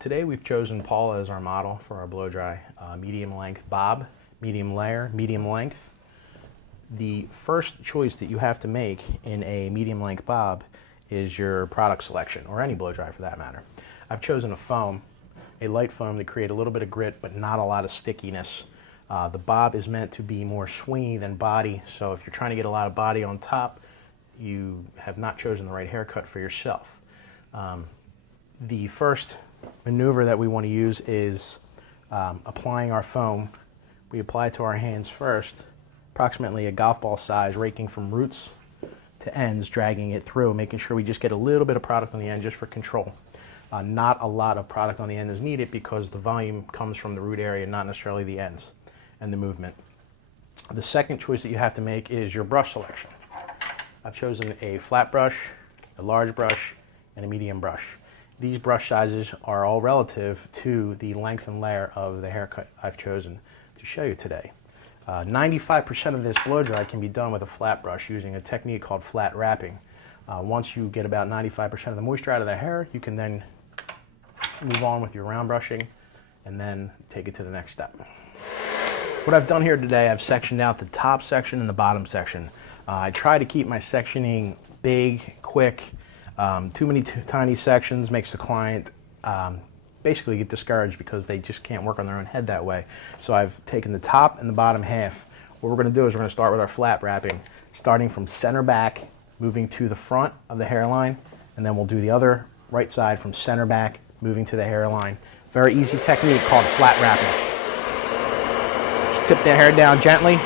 Today we've chosen Paula as our model for our blow dry. Medium length bob, medium layer, medium length. The first choice that you have to make in a medium length bob is your product selection, or any blow dry for that matter. I've chosen a foam, a light foam to create a little bit of grit but not a lot of stickiness. The bob is meant to be more swingy than body, so if you're trying to get a lot of body on top, you have not chosen the right haircut for yourself. The first maneuver that we want to use is applying our foam. We apply it to our hands first, approximately a golf ball size, raking from roots to ends, dragging it through, making sure we just get a little bit of product on the end just for control. Not a lot of product on the end is needed because the volume comes from the root area, not necessarily the ends and the movement. The second choice that you have to make is your brush selection. I've chosen a flat brush, a large brush, and a medium brush. These brush sizes are all relative to the length and layer of the haircut I've chosen to show you today. 95% of this blow dry can be done with a flat brush using a technique called flat wrapping. Once you get about 95% of the moisture out of the hair, you can then move on with your round brushing and then take it to the next step. What I've done here today, I've sectioned out the top section and the bottom section. I try to keep my sectioning big, quick. Too many tiny sections makes the client basically get discouraged because they just can't work on their own head that way. So I've taken the top and the bottom half. What we're going to do is we're going to start with our flat wrapping, starting from center back, moving to the front of the hairline, and then we'll do the other right side from center back, moving to the hairline. Very easy technique called flat wrapping. Just tip the hair down gently,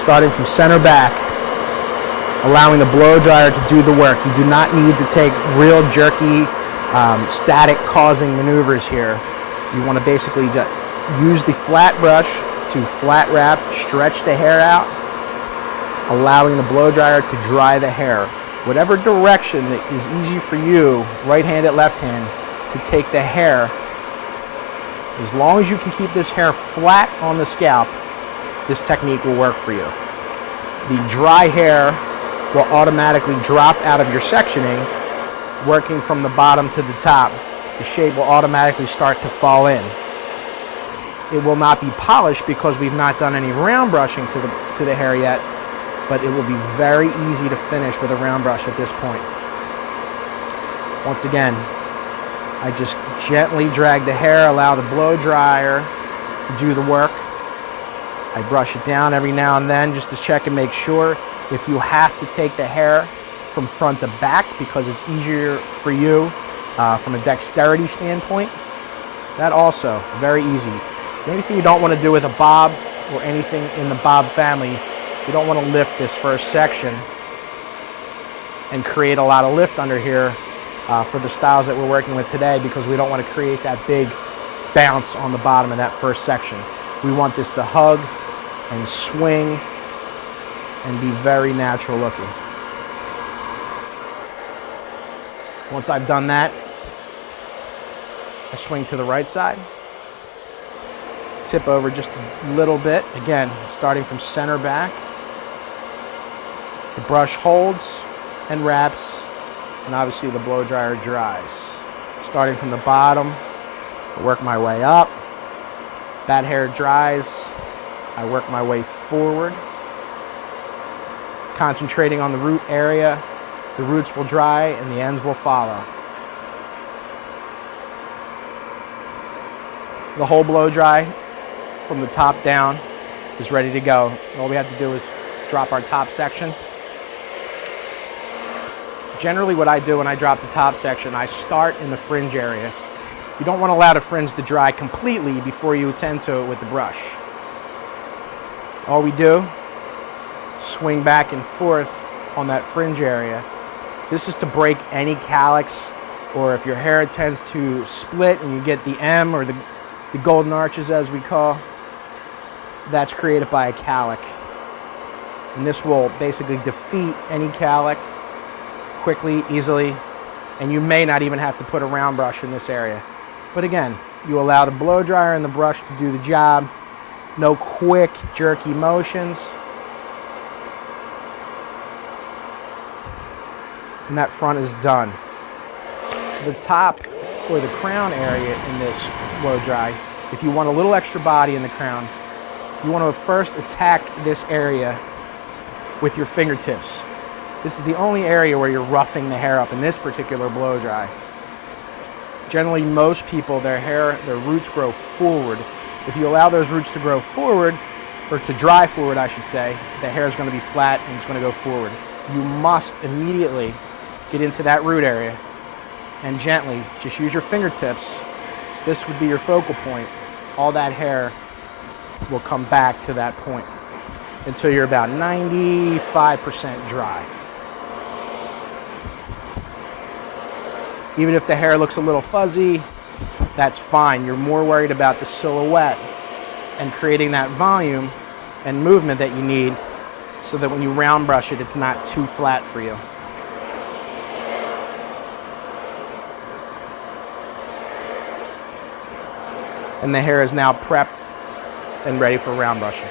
starting from center back, allowing the blow dryer to do the work. You do not need to take real jerky, static causing maneuvers here. You want to basically just use the flat brush to flat wrap, stretch the hair out, allowing the blow dryer to dry the hair. Whatever direction that is easy for you, right hand at left hand, to take the hair. As long as you can keep this hair flat on the scalp, this technique will work for you. The dry hair will automatically drop out of your sectioning, working from the bottom to the top. The shape will automatically start to fall in. It will not be polished because we've not done any round brushing to the hair yet, but it will be very easy to finish with a round brush at this point. Once again, I just gently drag the hair, allow the blow dryer to do the work. I brush it down every now and then just to check and make sure. If you have to take the hair from front to back because it's easier for you from a dexterity standpoint, that also very easy. The only thing you don't want to do with a bob or anything in the bob family, you don't want to lift this first section and create a lot of lift under here for the styles that we're working with today, because we don't want to create that big bounce on the bottom of that first section. We want this to hug and swing and be very natural looking. Once I've done that, I swing to the right side, tip over just a little bit, again, starting from center back. The brush holds and wraps, and obviously the blow dryer dries. Starting from the bottom, I work my way up. That hair dries, I work my way forward. Concentrating on the root area, the roots will dry and the ends will follow. The whole blow dry from the top down is ready to go. All we have to do is drop our top section. Generally what I do when I drop the top section, I start in the fringe area. You don't want to allow the fringe to dry completely before you attend to it with the brush. All we do, swing back and forth on that fringe area. This is to break any calyx, or if your hair tends to split and you get the M or the golden arches as we call, that's created by a calic. And this will basically defeat any calic quickly, easily, and you may not even have to put a round brush in this area. But again, you allow the blow dryer and the brush to do the job. No quick, jerky motions. And that front is done. The top or the crown area in this blow dry, if you want a little extra body in the crown, you want to first attack this area with your fingertips. This is the only area where you're roughing the hair up in this particular blow dry. Generally, most people, their roots grow forward. If you allow those roots to grow forward, or to dry forward, I should say, the hair is going to be flat and it's going to go forward. You must immediately get into that root area and gently, just use your fingertips. This would be your focal point. All that hair will come back to that point until you're about 95% dry. Even if the hair looks a little fuzzy, that's fine. You're more worried about the silhouette and creating that volume and movement that you need so that when you round brush it, it's not too flat for you. And the hair is now prepped and ready for round brushing.